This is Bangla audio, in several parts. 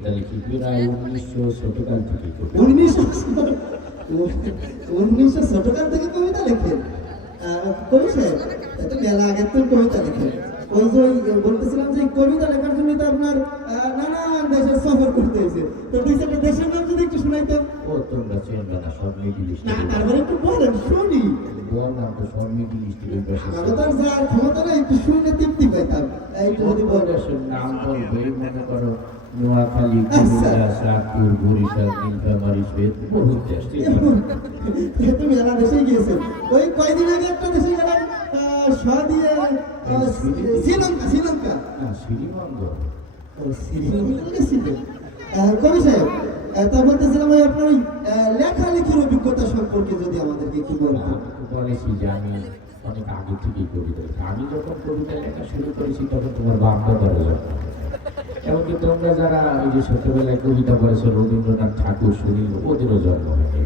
প্রায় 1900 শতকাল থেকে 1900 শতকাল থেকে কবিতা লেখেন। কবি সাহেব এত মেলা আগের তো কবিতা লেখেন। ওই যে বলতেছিলাম যে কবিতা লেখার জন্য তো আপনার নানান দেশের সফর করতে হয়েছে। তো দুই চারটা দেশের নাম যদি একটু শোনাইতো। ও তোমরা চিনবে না, সব মিডিল ইস্ট না তারপরে একটু বলেন শুনি। বল না, তো সব মিডিল ইস্ট এর পাশে আমাদের যার ক্ষমতা নাই একটু শুনে তৃপ্তি পাইতাম। এইটু যদি বলেন নাম বলবে, মনে করো নোয়াখালী, কুমিল্লা, চাঁদপুর, বরিশাল, নীলফামারী, সৈয়দ, বহুত দেশ। তুমি মেলা দেশে গিয়েছে। ওই কয়দিন আগে একটা দেশে গেলাম শ্রীলঙ্কা। কবি সাহেব তা বলতেছিলাম ওই আপনার ওই লেখালেখির অভিজ্ঞতা সম্পর্কে যদি আমাদেরকে একটু বলতেন। বলেছি যে আমি অনেক আগে থেকেই কবিতা লেখা। আমি যখন কবিতা লেখা শুরু করেছি তখন তোমার বাপদাদারা জন্ম। এমনকি তোমরা যারা ওই যে ছোটবেলায় কবিতা পড়েছো রবীন্দ্রনাথ ঠাকুর, সুনীল, ওদেরও জন্ম হয়নি।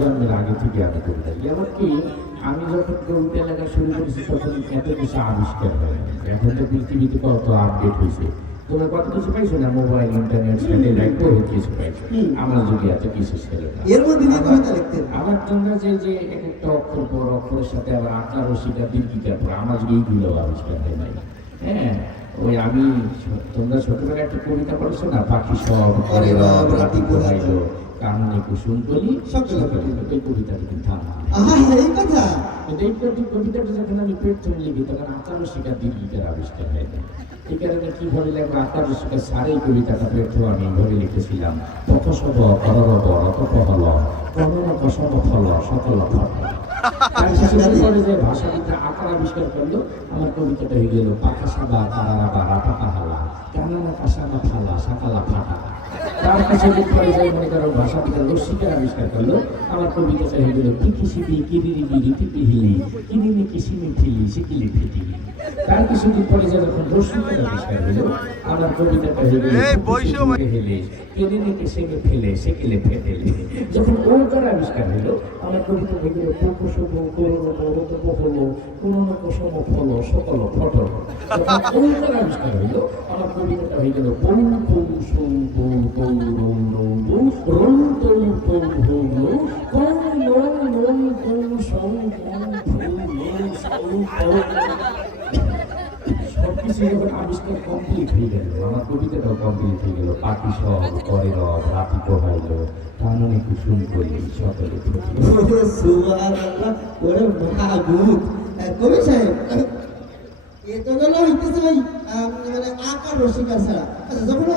জন্মের আগে থেকে আমি কবিতা লিখি। এমনকি আমি যখন কবিতা লেখা শুরু করেছি তখন এত কিছু আবিষ্কার হয়নি। এখন তো পৃথিবীতে কত আপডেট হয়েছে। তোমরা কত কিছু পাইছো না, মোবাইল, ইন্টারনেট, স্যাটেলাইট, বহুত কিছু পাইছো। আমার যুগে এত কিছু ছিল না। এর মধ্যে কবিতা লিখতেন। আবার তোমরা যে যে এক একটা অক্ষর পর অক্ষরের সাথে আবার আকার রসিকা দীর্ঘিকার পর আমার যুগে এইগুলো আবিষ্কার হয় নাই। হ্যাঁ, ওই আমি তোমরা ছোটবেলায় একটা কবিতা পড়েছো না, পাখি সব রাতি পোহাইলো, কাননে কুসুম কলি এই কবিতাটা কিন্তু এই কথা। কিন্তু এই কবিতাটা যখন আমি প্রথম লিখি তখন আকার রসিকা দীর্ঘিকার আবিষ্কার হয় না। এই কারণে কিভাবে লেখা আকার রসিকা সারেই কবিতাটা প্রথম আমি এইভাবে লিখেছিলাম। পথসব কররব রতপহল কমন কসম ফল সকল ফল। যে ভাষাবিদরা আকার আবিষ্কার করলো, আমার কবিতাটা হয়ে গেল পাখা সাবা কারারাবা রাপাকা হালা কানানা কাসাবা ফালা সাকালা ফাটা। তার কাছে পরে যাই মনে করো ভাষাবিদরা রসিকার আবিষ্কার করলো, আমার কবিতাটা হয়ে গেল কিকিসিবি কিরিরিবি রীতি হিলি কিরিনি কিসিমি ফিলি সিকিলি ফিটিলি। তার কিছুদিন পরে যা যখন রসিকার আবিষ্কার হলো, আমার কবিতাটা হয়ে গেল হেলে কিরিনি কিসিমি ফেলে সিকিলে ফেটেলে। যখন ওকার আবিষ্কার হলো, আমার কবিতা হয়ে গেল প্রকোষব করুণ পরত বহল কোন কোসম ফল সকল ফটল। যখন ওকার আবিষ্কার হলো, আমার কবিতাটা হয়ে গেল বৌ বৌ সৌ বৌ বৌ রৌ রৌ বৌ রৌ তৌ তৌ হৌ রৌ কৌ নৌ নৌ কৌ সৌ কৌ ফৌ নৌ সৌ কৌ। সবকিছু যখন আবিষ্কার কমপ্লিট হয়ে গেল, আমার কবিতাটাও কমপ্লিট হয়ে গেল। পাখি সব করে রব রাতি পোহাইলো কাননে কুসুম করি সকলে কবি সাহেব এ তো গেল হইতেছে ভাই মানে আকার রসিকার ছাড়া। আচ্ছা যখন